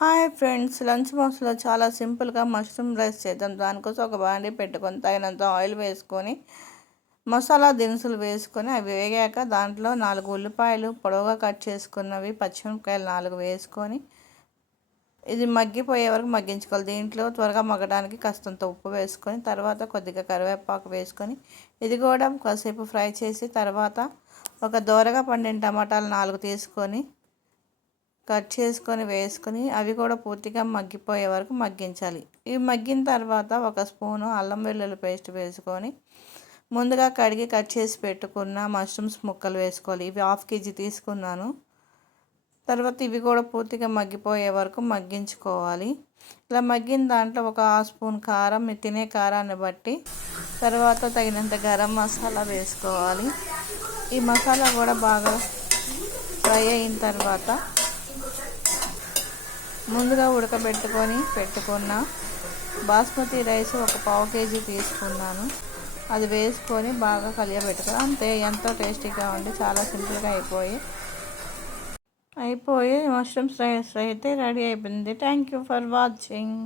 Hi friends, lunch బాక్స్లో చాలా సింపుల్గా మష్రూమ్ రైస్ చేద్దాం. దానికోసం ఒక బాండీ పెట్టుకొని తగినంత ఆయిల్ వేసుకొని మసాలా దినుసులు వేసుకొని అవి వేగాక దాంట్లో 4 ఉల్లిపాయలు పొడవుగా కట్ చేసుకున్నవి, పచ్చిమిరపకాయలు 4 వేసుకొని ఇది మగ్గిపోయే వరకు మగ్గించుకోవాలి. దీంట్లో త్వరగా మగ్గడానికి కాస్తంత ఉప్పు వేసుకొని తర్వాత కొద్దిగా కరివేపాకు వేసుకొని ఇది కూడా కాసేపు ఫ్రై చేసి తర్వాత ఒక దోరగా పండిన టమాటాలు 4 తీసుకొని కట్ చేసుకొని వేసుకొని అవి కూడా పూర్తిగా మగ్గిపోయే వరకు మగ్గించాలి. ఇవి మగ్గిన తర్వాత ఒక స్పూను అల్లం వెల్లుల్లి పేస్ట్ వేసుకొని ముందుగా కడిగి కట్ చేసి పెట్టుకున్న మష్రూమ్స్ ముక్కలు వేసుకోవాలి. ఇవి 1/2 kg తీసుకున్నాను. తర్వాత ఇవి కూడా పూర్తిగా మగ్గిపోయే వరకు మగ్గించుకోవాలి. ఇలా మగ్గిన దాంట్లో ఒక 1/2 స్పూన్ కారం, మీరు తినే కారాన్ని బట్టి, తర్వాత తగినంత గరం మసాలా వేసుకోవాలి. ఈ మసాలా కూడా బాగా ఫ్రై అయిన తర్వాత ముందుగా పెట్టుకున్న బాస్మతి రైస్ ఒక 1/2 kg తీసుకున్నాను. అది వేసుకొని బాగా కలియబెట్టుకోవాలి. అంతే, ఎంతో టేస్టీగా ఉండి చాలా సింపుల్గా అయిపోయి మష్రూమ్స్ రైస్ అయితే రెడీ అయిపోయింది. Thank you for watching.